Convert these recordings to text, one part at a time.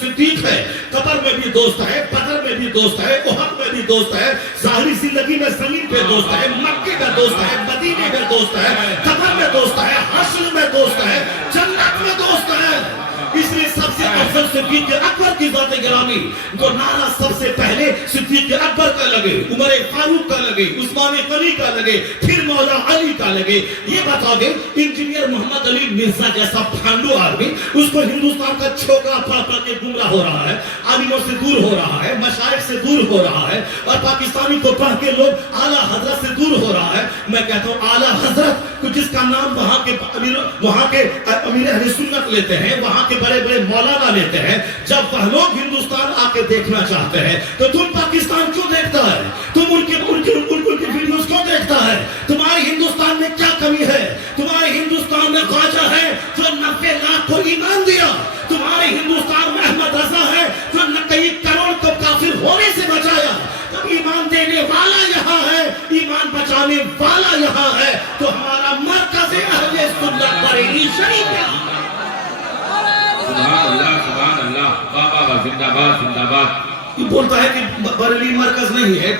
صدیق ہے، قبر میں بھی دوست ہے، بدر میں بھی دوست ہے، احد میں بھی دوست ہے، ظاہری زندگی میں زمین پہ دوست ہے، مکے میں دوست ہے، مدینے میں دوست ہے، قبر میں دوست ہے، حشر میں دوست ہے، جنت میں دوست ہے۔ اس لیے سب سے افضل صدیق اکبر کی ذات گرامی کو نعرہ سب سے پہلے صدیق اکبر کا لگے، عمر فاروق کا لگے، عثمان غنی کا لگے، پھر مولا علی کا لگے۔ یہ بتا دیں انجینئر محمد علی مرزا جیسا بھانڈو آدمی، اس کو ہندوستان کا چھوکرا پڑھ پڑھ کے گمراہ ہو رہا ہے، عالموں سے دور ہو رہا ہے، مشائخ سے دور ہو رہا ہے، اور پاکستانی کو پڑھ کے لوگ اعلیٰ حضرت سے دور ہو رہا ہے۔ میں کہتا ہوں اعلیٰ حضرت جس کا نام وہاں کے امیر اہل سنت لیتے ہیں، وہاں کے بڑے بڑے مولانا لیتے ہیں، جب وہ لوگ ہندوستان آ کے دیکھنا چاہتے ہیں تو تم پاکستان کیوں دیکھتا ہے؟ تم ان کی ویڈیوز کیوں دیکھتا ہے؟ تمہارے ہندوستان میں کیا کمی ہے؟ تمہارے ہندوستان میں خواجہ ہے جو 90 لاکھ کو ایمان دیا، تمہارے ہندوستان میں احمد رضا ہے جو کئی کروڑ کو کافر ہونے سے بچایا۔ جب ایمان دینے والا یہاں ہے، ایمان بچانے والا یہاں ہے، تو ہمارا مرکز اہل سنت بریلی شریف ہے۔ سبحان اللہ سبحان اللہ، بابا زندہ باد زندہ باد۔ یہ بولتا ہے کہ بریلی مرکز نہیں ہے،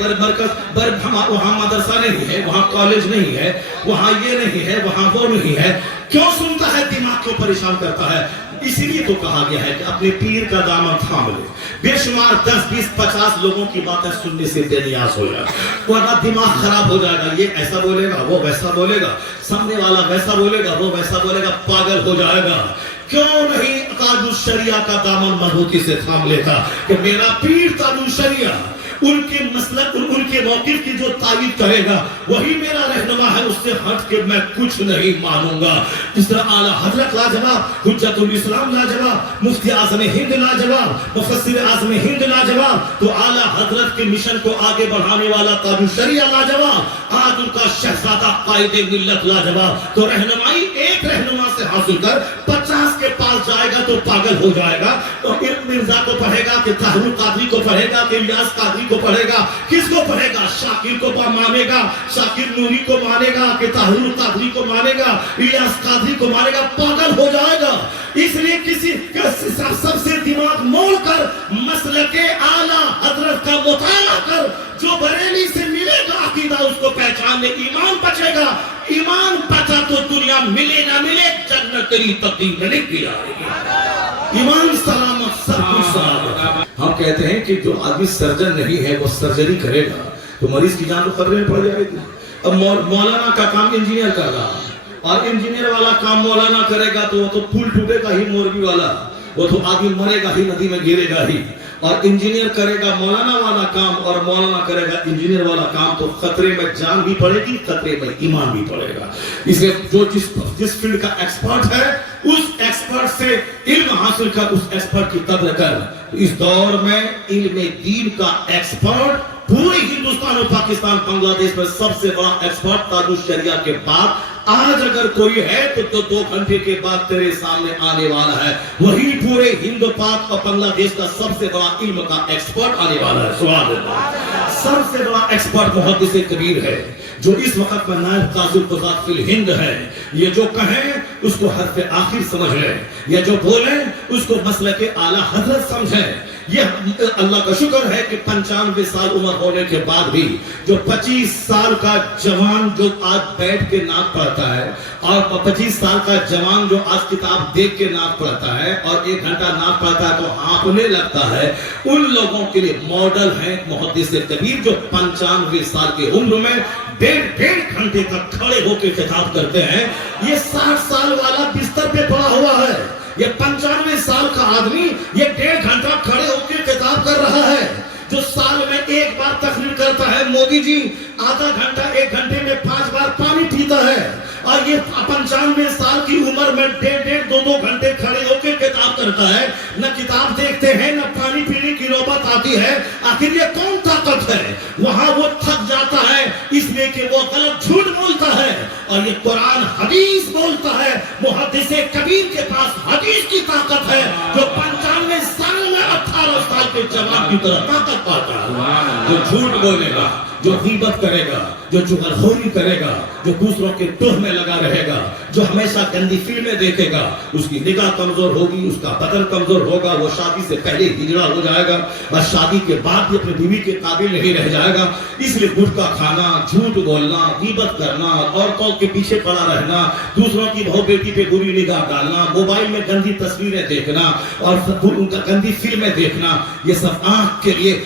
وہاں مدرسہ نہیں ہے، وہاں کالج نہیں ہے، وہاں یہ نہیں ہے، وہاں وہ نہیں ہے۔ کیوں سنتا ہے؟ دماغ کو پریشان کرتا ہے۔ اسی لیے تو کہا گیا ہے کہ اپنے پیر کا دامن تھام لے، بے شمار 10 20 50 لوگوں کی باتیں سننے سے بے نیاز ہو جائے، ورنہ دماغ خراب ہو جائے گا۔ یہ ایسا بولے گا، وہ ویسا بولے گا، سامنے والا ویسا بولے گا، وہ ویسا بولے گا، پاگل ہو جائے گا۔ کیوں نہیں تاج الشریعہ کا دامن مضبوطی سے تھام لیتا کہ میرا پیر تاج الشریعہ ان کے مسلک ان کے موقف کی جو تائید کرے گا وہی میرا رہنما ہے، اس سے ہٹ کے میں کچھ نہیں مانوں گا۔ جس طرح اعلیٰ حضرت لاجواب، حجت الاسلام لاجواب، مفتی اعظم ہند لاجواب، مفسر اعظم ہند لاجواب، تو اعلیٰ حضرت کے مشن کو آگے بڑھانے والا تاج الشریعہ لاجواب، آج ان کا شہزادہ قائد ملت لاجواب۔ تو رہنمائی ایک رہنما سے حاصل کر 50 کے پاس جائے گا تو پاگل ہو جائے گا۔ تو مرزا کو پڑھے گا کہ طاہر القادری کو پڑھے گا کہ الیاس قادری کو پڑھے گا، کس کو پڑھے گا؟ شاکر کو مانے گا، شاکر نوری کو مانے گا کہ طاہر القادری کو مانے گا، الیاس قادری کو مانے گا، پاگل ہو جائے گا۔ اس لیے کسی سب سے دماغ موڑ کر مسلک اعلیٰ حضرت کا مطالعہ کر، جو بریلی سے ملے گا عقیدہ اس کو پہچان لے، ایمان بچے گا۔ ایمان بچا تو دنیا ملے نہ ملے جنت تیری تقدیر میں نہیں کی جائے گی۔ ایمان سلامت، سب کچھ سلامت۔ ہم کہتے ہیں کہ جو آدمی سرجن نہیں ہے وہ سرجری کرے گا تو مریض کی جان تو خطرے میں پڑ جائے گی۔ اب مولانا کا کام انجینئر کر رہا ہے، اور انجینئر والا کام مولانا کرے گا تو وہ تو پھول ٹوٹے گا ہی، موربی والا وہ تو آدمی مرے گا ہی، ندی میں گرے گا ہی۔ اور انجینئر کرے گا مولانا والا کام اور مولانا کرے گا انجینئر والا کام، تو خطرے میں جان بھی پڑے گی، خطرے میں ایمان بھی پڑے گا۔ اس لیے جو جس فیلڈ کا ایکسپرٹ ہے اس ایکسپرٹ سے علم حاصل کر، اس ایکسپرٹ کی قدر کر۔ اس دور میں علم دین کا ایکسپرٹ پورے ہندوستان اور پاکستان بنگلہ دیش میں سب سے بڑا ایکسپرٹ تاج الشریعہ کے بعد آج اگر کوئی ہے تو 2 گھنٹے کے بعد تیرے سامنے آنے والا ہے، وہی پورے ہند پاک اور بنگلہ دیش کا سب سے بڑا علم کا ایکسپرٹ آنے والا ہے۔ سبحان اللہ۔ سب سے بڑا ایکسپرٹ محدث کبیر ہے جو اس وقت میں نائب قاضی القضات فی الہند ہے۔ یہ جو کہیں اس کو حرف آخر سمجھ لیں، یہ جو بولیں اس کو مسلک اعلیٰ حضرت سمجھیں۔ یہ اللہ کا شکر ہے کہ 95 سال عمر ہونے کے بعد بھی جو 25 سال کا جوان جو آج بیٹھ کے نعت پڑھتا ہے، اور 25 سال کا جوان جو آج کتاب دیکھ کے نعت پڑھتا ہے اور 1 گھنٹہ نعت پڑھتا ہے تو ہانپنے لگتا ہے، ان لوگوں کے لیے ماڈل ہیں محدث کبیر جو 95 سال کی عمر میں 1.5 گھنٹے تک کھڑے ہو کے خطاب کرتے ہیں۔ یہ 60 سال والا بستر پہ پڑا ہوا ہے، یہ 95 سال کا آدمی یہ 1.5 گھنٹہ کھڑے ہو کے خطاب کر رہا ہے۔ جو سال میں 1 بار تقریر کرتا ہے، مودی جی آدھا گھنٹہ 1 گھنٹے میں 5 بار پانی پیتا ہے، اور یہ 95 سال کی عمر میں 1.5-2 گھنٹے کھڑے ہو کے خطاب کرتا ہے۔ نہ کتاب دیکھتے ہیں نہ پانی پینے کی نوبت آتی ہے۔ آخر یہ کون طاقت ہے؟ وہاں وہ تھک جاتا ہے اس لیے کہ وہ غلط جھوٹ بولتا ہے، اور یہ قرآن حدیث بولتا ہے۔ محدث کبیر کے پاس حدیث کی طاقت ہے، جو 95 سال میں 18 سال کے جوان کی طرح طاقت پاتا ہے۔ جو جھوٹ بولے گا, جو غیبت کرے گا, جو چغلخوری کرے گا, جو دوسروں کے توہ میں لگا رہے گا, جو ہمیشہ گندی فلمیں دیکھے گا, اس کی نگاہ کمزور ہوگی, اس کا بدن کمزور ہوگا, وہ شادی سے پہلے ہجڑا ہو جائے گا, بس شادی کے بعد بھی اپنی بیوی کے قابل نہیں رہ جائے گا. اس لیے گٹکا کھانا, جھوٹ بولنا, غیبت کرنا, عورتوں کے پیچھے پڑا رہنا, دوسروں کی بہو بیٹی پہ بری نگاہ ڈالنا, موبائل میں گندی تصویریں دیکھنا اور گندی فلمیں دیکھنا, یہ سب آنکھ کے لیے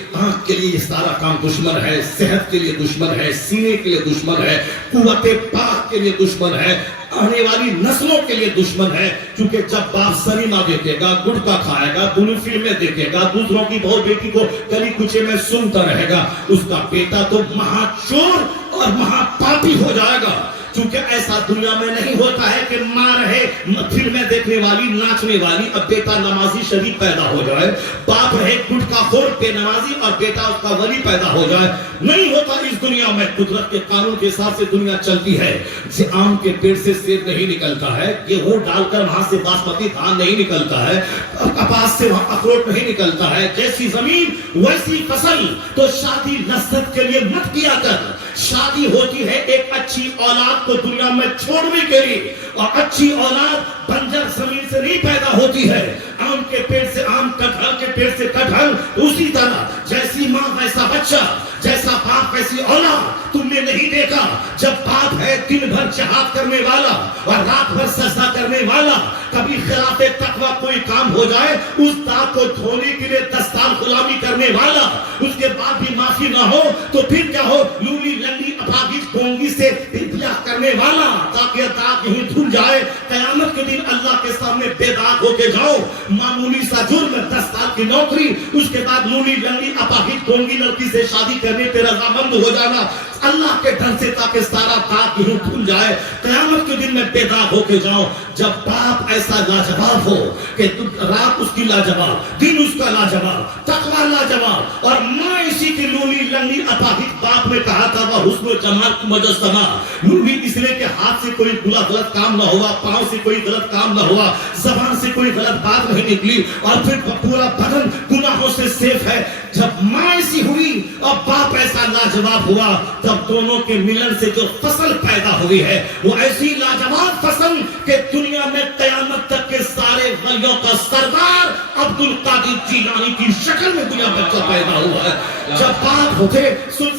یہ سارا کام دشمن ہے. صحت کے لیے دشمن ہے, سینے کے لیے دشمن ہے, قوت پاک کے لیے دشمن ہے, آنے والی نسلوں کے لیے دشمن ہے. کیونکہ جب باپ سنیما دیکھے گا, گٹکا کھائے گا, بری فلمیں دیکھے گا, دوسروں کی بہو بیٹی کو گلی کوچے میں سنتا رہے گا, اس کا بیٹا تو مہا چور اور مہا پاپی ہو جائے گا. کیونکہ ایسا دنیا میں نہیں ہوتا ہے کہ ماں رہے فلمیں دیکھنے والی, ناچنے والی, اب بیٹا نمازی شریف پیدا ہو جائے, باپ رہے گٹکا خور بے نمازی اور بیٹا اس کا ولی پیدا ہو جائے. نہیں ہوتا اس دنیا میں. قدرت کے قانون کے حساب سے دنیا چلتی ہے. جیسے آم کے پیڑ سے سیب نہیں نکلتا ہے, گیہوں ڈال کر وہاں سے باسمتی دھان نہیں نکلتا ہے, کپاس سے وہاں اخروٹ نہیں نکلتا ہے. جیسی زمین ویسی فصل. تو شادی لذت کے لیے مت کیا کر. شادی ہوتی ہے ایک اچھی اولاد کو دنیا میں چھوڑنے کے لیے, اور اچھی اولاد بنجر زمین سے نہیں پیدا ہوتی ہے. آم کے پیڑ سے آم, کٹہل کے پیڑ سے کٹہل. اسی طرح جیسی ماں ویسا بچہ, جیسا باپ ویسی اولاد. تم نے نہیں دیکھا جب باپ ہے دن بھر جہاد کرنے والا اور رات بھر سجدہ کرنے والا, کبھی خلاف تقوی کوئی کام ہو جائے, اس داغ کو دھونے کے لیے دستار غلامی کرنے والا, اس کے بعد بھی معافی نہ ہو تو پھر کیا ہو, لولی لنگی اپاہج ڈونگی سے بیاہ کرنے والا, تاکہ داغ یہیں دھل جائے. قیامت کے دن اللہ کے سامنے بے داغ ہو کے جاؤ. معمولی سا جرم, 10 سال کی نوکری, اس کے بعد لولی لنگی اپاہج ڈونگی لڑکی سے شادی کرنے پہ رضامند ہو جانا اللہ کے ڈر سے, تاکہ سارا داغ یوں دھل جائے. قیامت کے دن میں بے داغ ہو کے جاؤ. جب باپ ایسا لاجواب ہو کہ رات اس کی لاجواب, دن اس کا لاجواب, تقوی لاجواب, اور ماں اسی کی لولی لنگی اپاہج. باپ نے کہا تھا وہ حسن و جمال کو مجسمہ, لولی اس لیے کہ ہاتھ سے کوئی غلط کام نہ ہوا, پاؤں سے کوئی غلط کام نہ ہوا, زبان سے کوئی غلط بات نہیں نکلی, اور پھر پورا بدن گناہوں سے سیف ہے. جب ماں ایسی ہوئی اور باپ ایسا لاجواب ہوا, تب دونوں کے ملن سے جو فصل پیدا ہوئی ہے وہ ایسی لاجواب فصل کہ دنیا میں قیامت تک کے سارے ولیوں کا سردار عبد القادر جیلانی کی شکل میں دنیا بچہ پیدا ہوا ہے. جب باپ ہوتے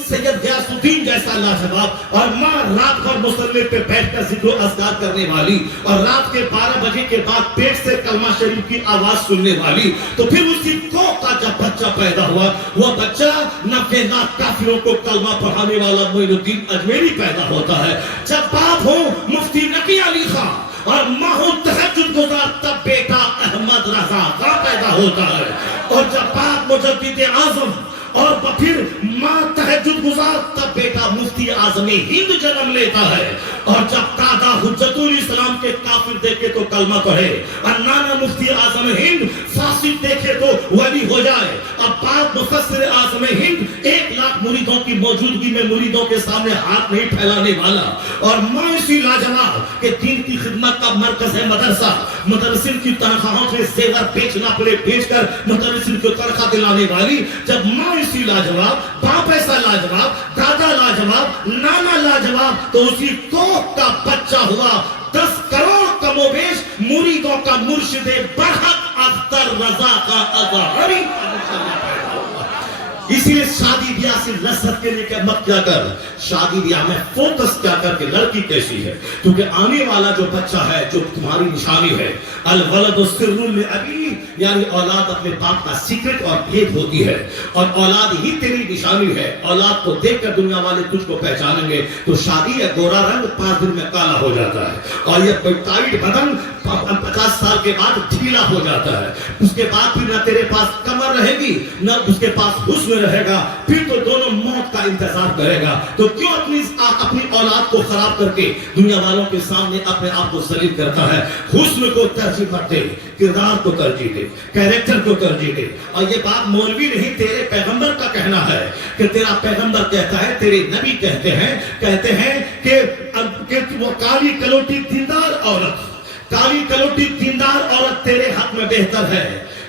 سید غیاث الدین جیسا لاجواب, اور ماں رات بھر مصلی پہ بیٹھ کر ذکر و اذکار کرنے والی, اور رات کے 12 بجے کے بعد پیٹ سے کلمہ شریف کی آواز سننے والی, تو پھر اسی کوہ کا جب بچہ پیدا ہوا, وہ بچہ 90 لاکھ کافروں کو کلمہ پڑھانے والا معین الدین اجمیری پیدا ہوتا ہے. جب باپ ہو مفتی نقی علی خان اور ماں ہو تہجد گزار, تب بیٹا احمد رضا خان پیدا ہوتا ہے. اور جب باپ مجدد اعظم اور پھر ماں تہجد گزار, تب بیٹا مفتی اعظم ہند جنم لیتا ہے. اور جب دادا حجت الاسلام کے کافر دیکھے تو کلمہ پڑھے, اور نانا مفتی اعظم ہند فاسق دیکھے تو ولی ہو جائے. اب باپ مفسر اعظم ہند 1 لاکھ مریدوں کی موجودگی میں مریدوں کے سامنے ہاتھ نہیں پھیلانے والا, اور ماں اسی لاجواب کہ دین کی خدمت کا مرکز ہے مدرسہ, مدرسین کی تنخواہوں سے زیور بیچنا پڑے بیچ کر مدرسین کو تنخواہ دلانے والی. جب ماں اسی لاجواب, باپ ایسا لاجواب, دادا لاجواب, نانا لاجواب, تو اسی کوہ کا بچہ ہوا 10 کروڑ کم و بیش مریدوں کا مرشد برحق اختر رضا کا اظہری. اسی لیے شادی بیاہ سے لذت کے لیے مت کیا کر, شادی بیاہ میں فوکس کیا کر کہ لڑکی کیسی ہے, کیونکہ آنے والا جو بچہ ہے جو تمہاری نشانی ہے, الولد سر لابی, یعنی اولاد اپنے باپ کا سیکرٹ اور بھید ہوتی ہے, اور اولاد ہی تیری نشانی ہے. اولاد کو دیکھ کر دنیا والے تجھ کو پہچانیں گے. تو شادی ہے گورا رنگ 5 دن میں کالا ہو جاتا ہے, اور یہ ٹائٹ بدن 50 سال کے بعد ڈھیلا ہو جاتا ہے. اس کے بعد پھر نہ تیرے پاس کمر رہے گی نہ اس کے پاس حسن رہے گا, پھر تو دونوں موت کا انتظار کرے گا. تو کیوں اپنی اولاد کو خراب کر کے دنیا والوں کے سامنے اپنے آپ کو ذلیل کرتا ہے. حسن کو ترجیح مت دے, کردار کو ترجیح دے, کیریکٹر کو ترجیح دے. اور یہ بات مولوی نہیں تیرے پیغمبر کا کہنا ہے, کہ تیرا پیغمبر کہتا ہے, تیرے نبی کہتے ہیں کہ وہ کالی کلوٹی دیندار عورت, کالی کلوٹی دیندار عورت تیرے حق میں بہتر ہے.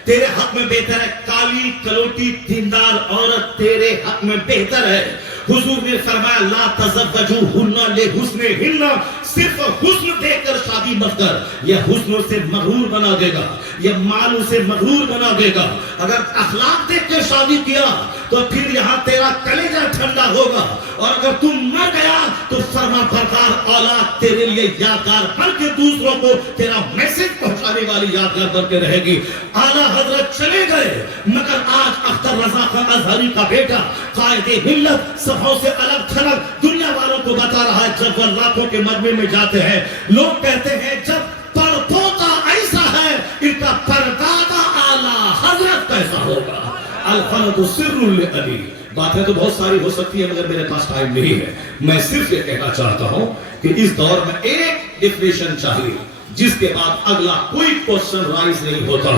تیرے حق میں بہتر ہے کالی کلوٹی دیندار عورت تیرے حق میں بہتر ہے. حضور نے فرمایا لا تزوجوہن لحسنہن، صرف حسن دیکھ کر شادی مت کر، یہ حسن سے مغرور بنا دے گا، یہ مال سے مغرور بنا دے گا. اگر اخلاق دیکھ کر شادی کیا تو پھر یہاں تیرا کلیجہ ٹھنڈا ہوگا، اور اگر تم مر گیا تو فرما بردار اولاد تیرے لیے یادگار بن کے دوسروں کو تیرا میسج پہنچانے والی یادگار بن کے رہے گی. اعلیٰ حضرت چلے گئے، مگر آج اختر رضا خان ازہری کا بیٹا قائد ملت صفوں سے الگ تھلگ دنیا والوں کو بتا رہا ہے. جب وہ لاکھوں کے مجمع میں جاتے ہیں لوگ کہتے ہیں جب پڑپوتا ایسا ہے ان کا پردادا اعلیٰ حضرت کیسا ہوگا. الفرد سر لعلی. باتیں تو بہت ساری ہو سکتی ہے مگر میرے پاس ٹائم نہیں ہے. میں صرف یہ کہنا چاہتا ہوں کہ اس دور میں ایک ڈیفینیشن چاہیے جس کے بعد اگلا کوئی کوشچن رائز نہیں ہوتا.